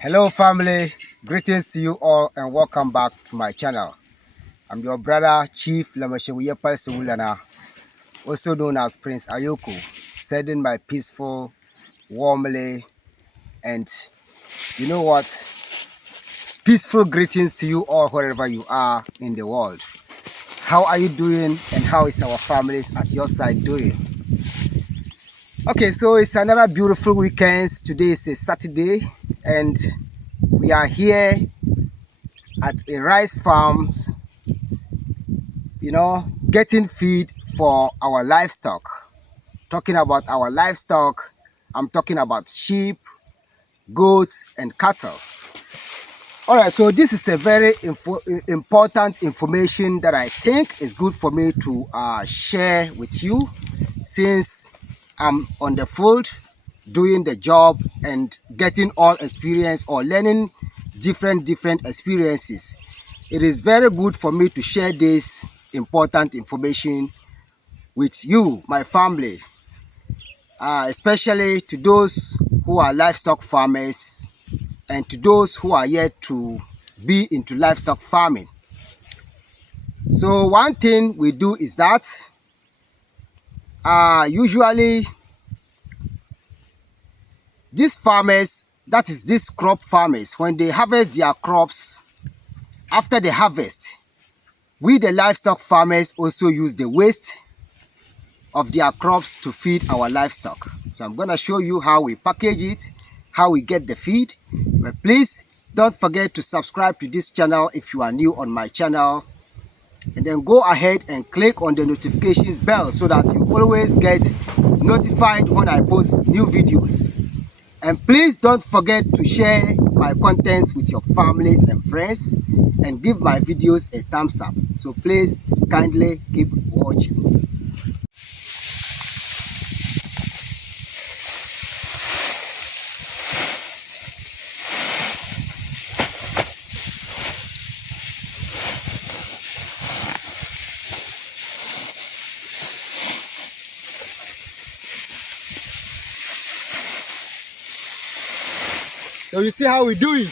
Hello family, greetings to you all and welcome back to my channel. I'm your brother Chief Lamashewiyepal, also known as Prince Ayoko, sending my peaceful, warmly, and you know what, peaceful greetings to you all wherever you are in the world. How are you doing and how is our families at your side doing? Okay, so it's another beautiful weekend. Today is a Saturday and we are here at a rice farms, getting feed for our livestock. Talking about our livestock, I'm talking about sheep, goats, and cattle. All right, so this is a very important information that I think is good for me to share with you, since I'm on the field doing the job and getting all experience or learning different experiences. It is very good for me to share this important information with you, my family, especially to those who are livestock farmers and to those who are yet to be into livestock farming. So one thing we do is that usually these farmers, that is these crop farmers, when they harvest their crops, after the harvest, we the livestock farmers also use the waste of their crops to feed our livestock. So I'm going to show you how we package it, how we get the feed. But please don't forget to subscribe to this channel if you are new on my channel, and then go ahead and click on the notifications bell so that you always get notified when I post new videos. And please don't forget to share my contents with your families and friends and give my videos a thumbs up. So please kindly keep watching. So you see how we do it.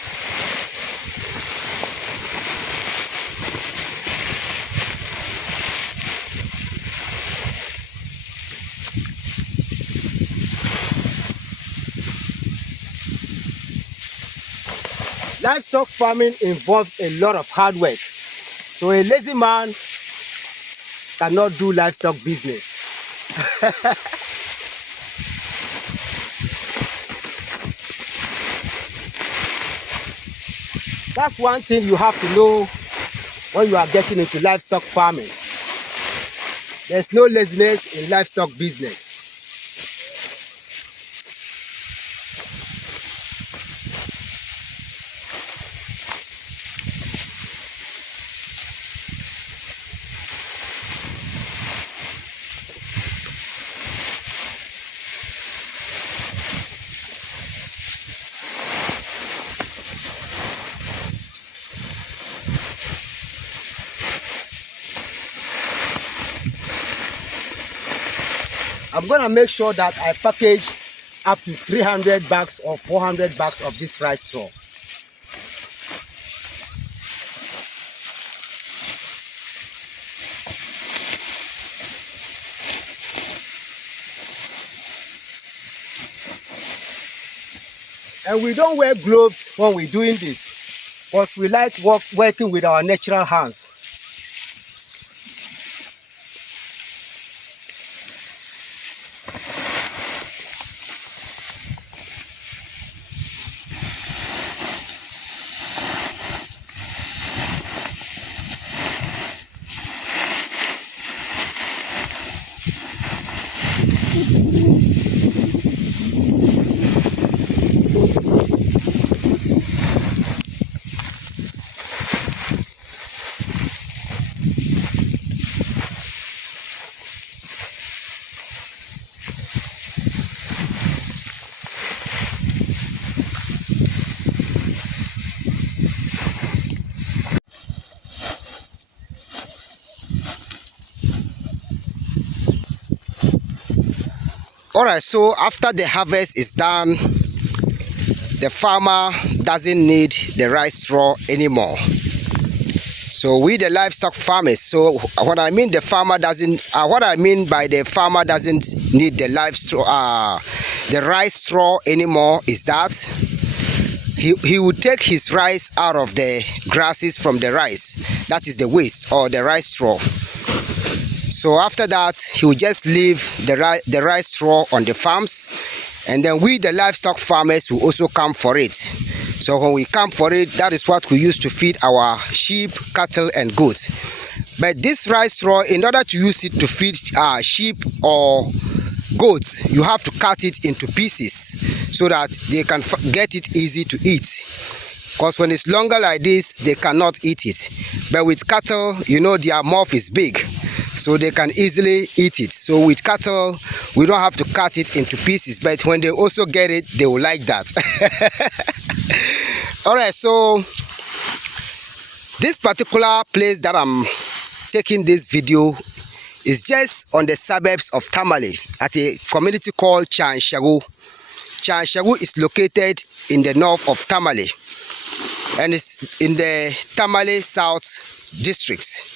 Livestock farming involves a lot of hard work. So a lazy man cannot do livestock business. That's one thing you have to know when you are getting into livestock farming. There's no laziness in livestock business. I'm going to make sure that I package up to 300 bags or 400 bags of this rice straw. And we don't wear gloves when we're doing this, because we like working with our natural hands. All right, so after the harvest is done, the farmer doesn't need the rice straw anymore. So we the livestock farmers, so what I mean by the farmer doesn't need the the rice straw anymore is that he would take his rice out of the grasses from the rice, that is the waste or the rice straw. So after that, he will just leave the rice straw on the farms, and then we the livestock farmers will also come for it. So when we come for it, that is what we use to feed our sheep, cattle and goats. But this rice straw, in order to use it to feed sheep or goats, you have to cut it into pieces so that they can get it easy to eat. Because when it's longer like this, they cannot eat it. But with cattle, you know, their mouth is big, so they can easily eat it. So with cattle, we don't have to cut it into pieces, but when they also get it, they will like that. All right, so this particular place that I'm taking this video is just on the suburbs of Tamale at a community called Chanshago. Chanshago is located in the north of Tamale, and it's in the Tamale South district.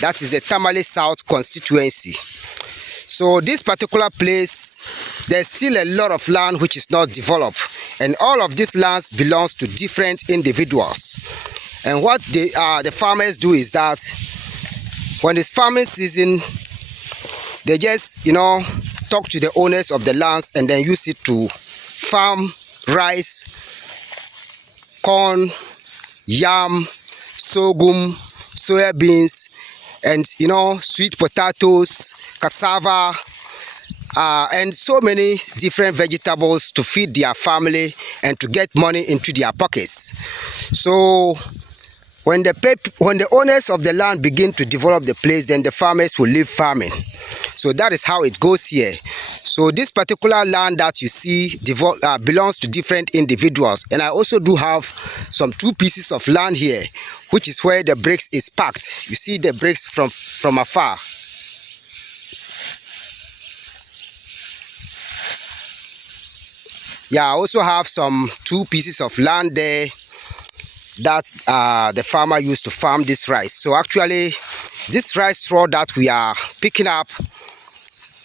That is the Tamale South constituency. So this particular place, there's still a lot of land which is not developed, and all of this lands belongs to different individuals. And what the farmers do is that when it's farming season, they just, you know, talk to the owners of the lands and then use it to farm rice, corn, yam, sorghum, soya beans, and, you know, sweet potatoes, cassava, and so many different vegetables to feed their family and to get money into their pockets. So when the owners of the land begin to develop the place, then the farmers will leave farming. So that is how it goes here. So this particular land that you see belongs to different individuals, and I also do have some 2 pieces of land here, which is where the bricks is packed. You see the bricks from afar. Yeah, I also have some 2 pieces of land there that the farmer used to farm this rice. So actually, this rice straw that we are picking up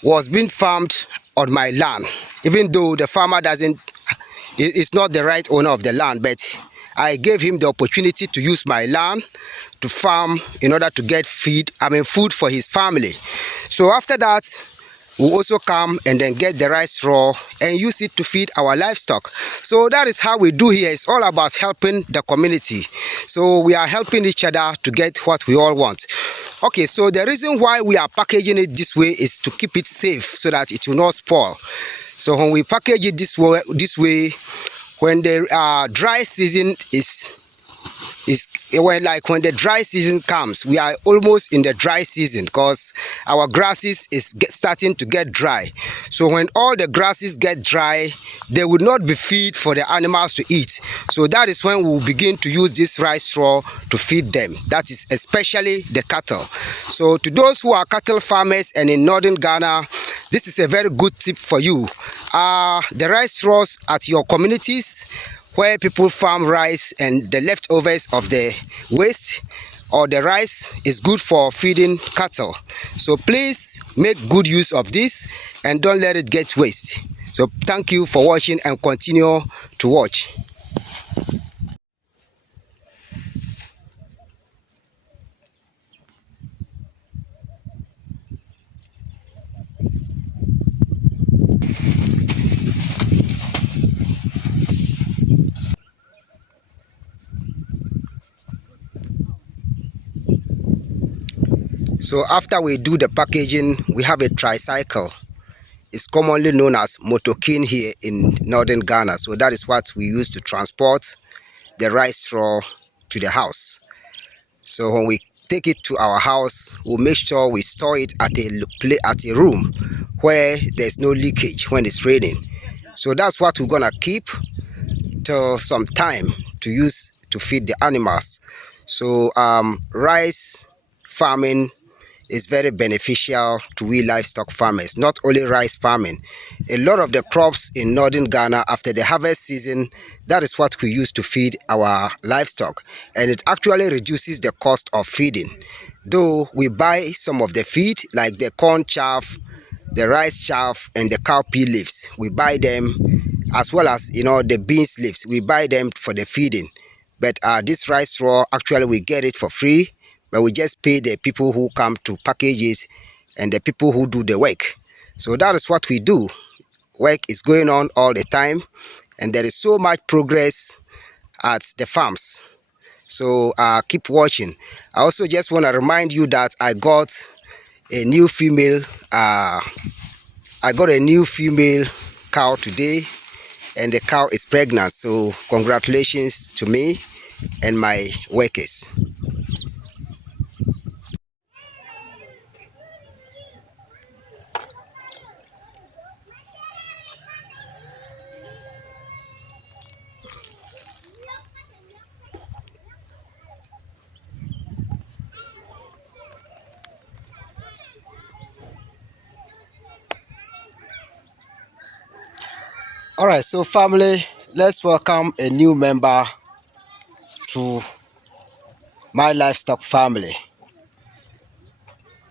was being farmed on my land, even though the farmer is not the right owner of the land, but I gave him the opportunity to use my land to farm in order to get food for his family. So after that, we'll also come and then get the rice straw and use it to feed our livestock. So that is how we do here. It's all about helping the community. So we are helping each other to get what we all want. Okay, so the reason why we are packaging it this way is to keep it safe so that it will not spoil. So when we package it this way, when the dry season when the dry season comes, we are almost in the dry season because our grasses is starting to get dry. So when all the grasses get dry, there would not be feed for the animals to eat. So that is when we will begin to use this rice straw to feed them. That is especially the cattle. So to those who are cattle farmers and in northern Ghana, this is a very good tip for you. The rice straws at your communities where people farm rice and the leftovers of the waste or the rice is good for feeding cattle. So please make good use of this and don't let it get waste. So thank you for watching and continue to watch. So after we do the packaging, we have a tricycle. It's commonly known as motokin here in northern Ghana. So that is what we use to transport the rice straw to the house. So when we take it to our house, we'll make sure we store it at a room where there's no leakage when it's raining. So that's what we're gonna keep till some time to use to feed the animals. So rice farming is very beneficial to we livestock farmers, not only rice farming. A lot of the crops in northern Ghana, after the harvest season, that is what we use to feed our livestock, and it actually reduces the cost of feeding. Though we buy some of the feed like the corn chaff, the rice chaff, and the cowpea leaves, we buy them, as well as the beans leaves, we buy them for the feeding. But this rice straw, actually we get it for free, but we just pay the people who come to package it and the people who do the work. So that is what we do. Work is going on all the time, and there is so much progress at the farms. So keep watching. I also just want to remind you that I got a new female cow today, and the cow is pregnant. So congratulations to me and my workers. All right, so family, let's welcome a new member to my livestock family.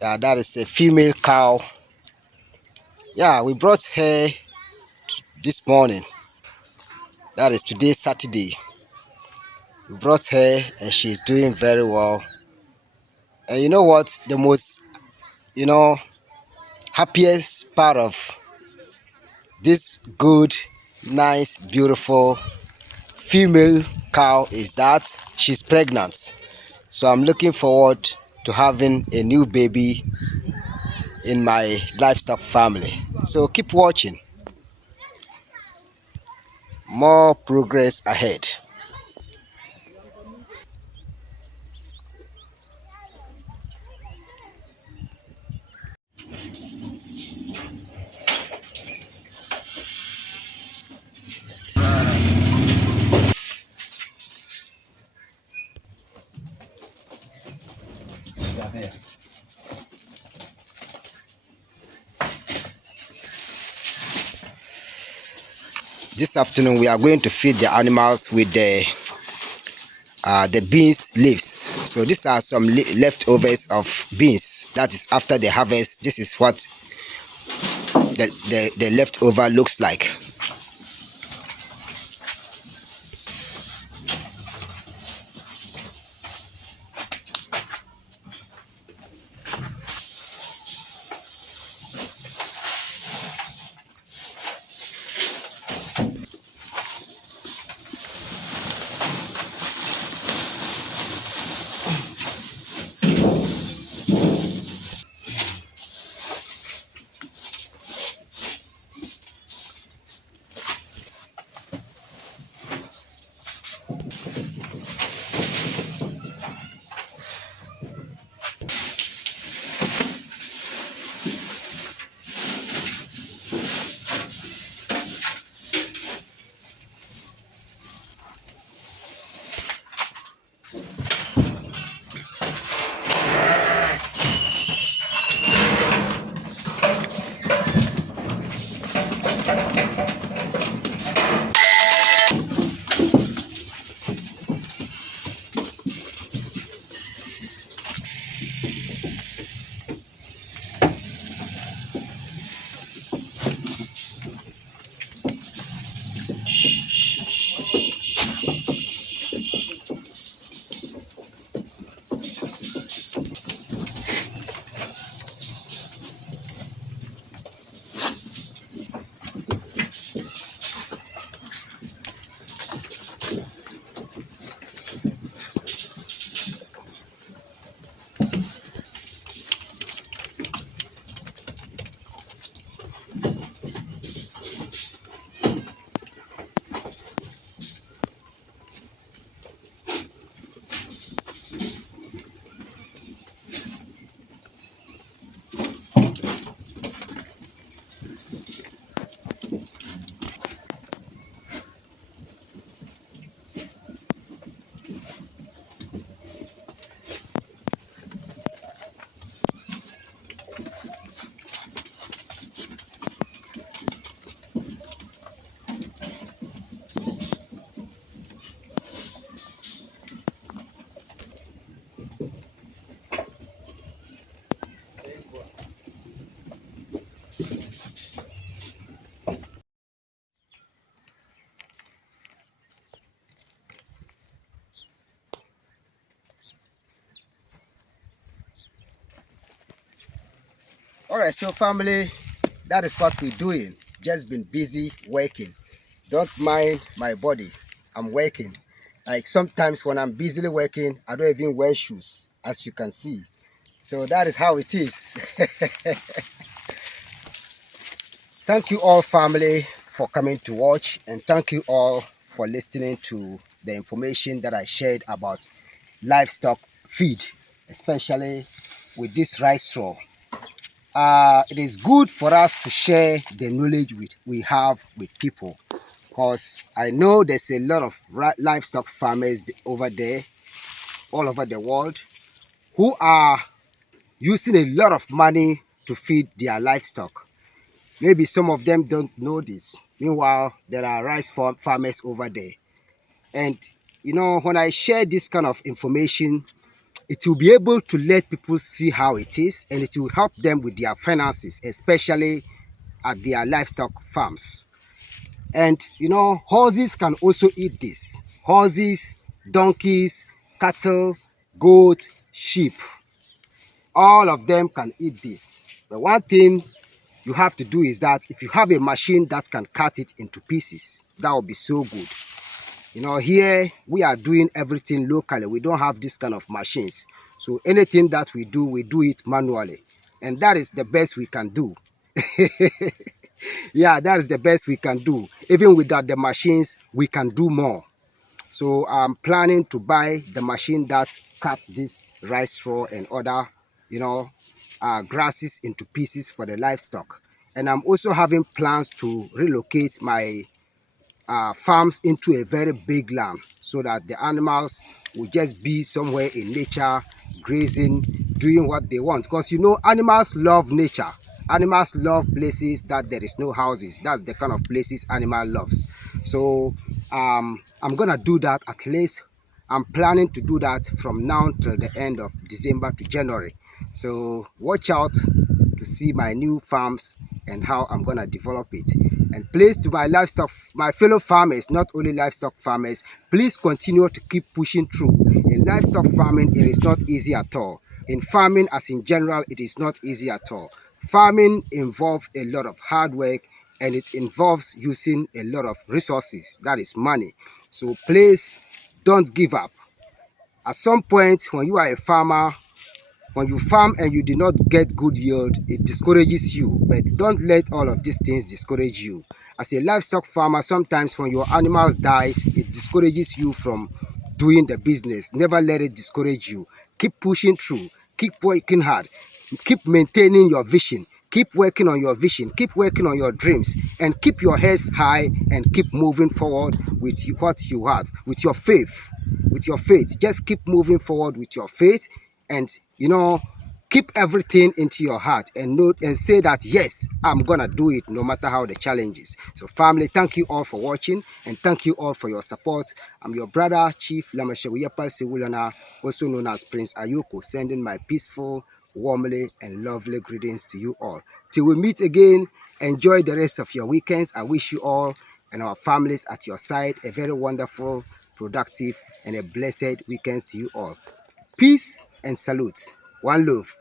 Yeah, that is a female cow. Yeah, we brought her this morning. That is today, Saturday. We brought her and she's doing very well. And you know what? The most, happiest part of this good, nice, beautiful female cow is that she's pregnant. So I'm looking forward to having a new baby in my livestock family. So keep watching. More progress ahead. This afternoon we are going to feed the animals with the beans leaves. So these are some leftovers of beans. That is after the harvest. This is what the leftover looks like. All right, so family, that is what we're doing. Just been busy working. Don't mind my body. I'm working. Like sometimes when I'm busily working, I don't even wear shoes, as you can see. So that is how it is. Thank you all, family, for coming to watch, and thank you all for listening to the information that I shared about livestock feed, especially with this rice straw. It is good for us to share the knowledge we have with people, because I know there's a lot of livestock farmers over there, all over the world, who are using a lot of money to feed their livestock. Maybe some of them don't know this. Meanwhile, there are rice farmers over there. And, you know, when I share this kind of information, it will be able to let people see how it is, and it will help them with their finances, especially at their livestock farms. And, you know, horses can also eat this. Horses, donkeys, cattle, goats, sheep. All of them can eat this. But one thing you have to do is that if you have a machine that can cut it into pieces, that would be so good. You know, here we are doing everything locally. We don't have this kind of machines. So anything that we do it manually. And that is the best we can do. Yeah, that is the best we can do. Even without the machines, we can do more. So I'm planning to buy the machine that cut this rice straw and other, you know, grasses into pieces for the livestock. And I'm also having plans to relocate my farms into a very big land, so that the animals will just be somewhere in nature, grazing, doing what they want. Because, you know, animals love nature. Animals love places that there is no houses. That's the kind of places animal loves. So I'm gonna do that. At least I'm planning to do that from now till the end of December to January. So watch out to see my new farms and how I'm gonna develop it. And please, to my livestock, my fellow farmers, not only livestock farmers, please continue to keep pushing through. In livestock farming, it is not easy at all. In farming, as in general, it is not easy at all. Farming involves a lot of hard work, and it involves using a lot of resources, that is money. So please don't give up. At some point, when you are a farmer, when you farm and you do not get good yield, it discourages you. But don't let all of these things discourage you. As a livestock farmer, sometimes when your animals dies, it discourages you from doing the business. Never let it discourage you. Keep pushing through. Keep working hard. Keep maintaining your vision. Keep working on your vision. Keep working on your dreams. And keep your heads high and keep moving forward with what you have, with your faith. With your faith. Just keep moving forward with your faith. And, you know, keep everything into your heart and know and say that, yes, I'm gonna do it no matter how the challenge is. So family, thank you all for watching, and thank you all for your support. I'm your brother, Chief Lamashewiyapal Siwulana, also known as Prince Ayoko, sending my peaceful, warmly and lovely greetings to you all. Till we meet again, enjoy the rest of your weekends. I wish you all and our families at your side a very wonderful, productive and a blessed weekends to you all. Peace and salute. One love.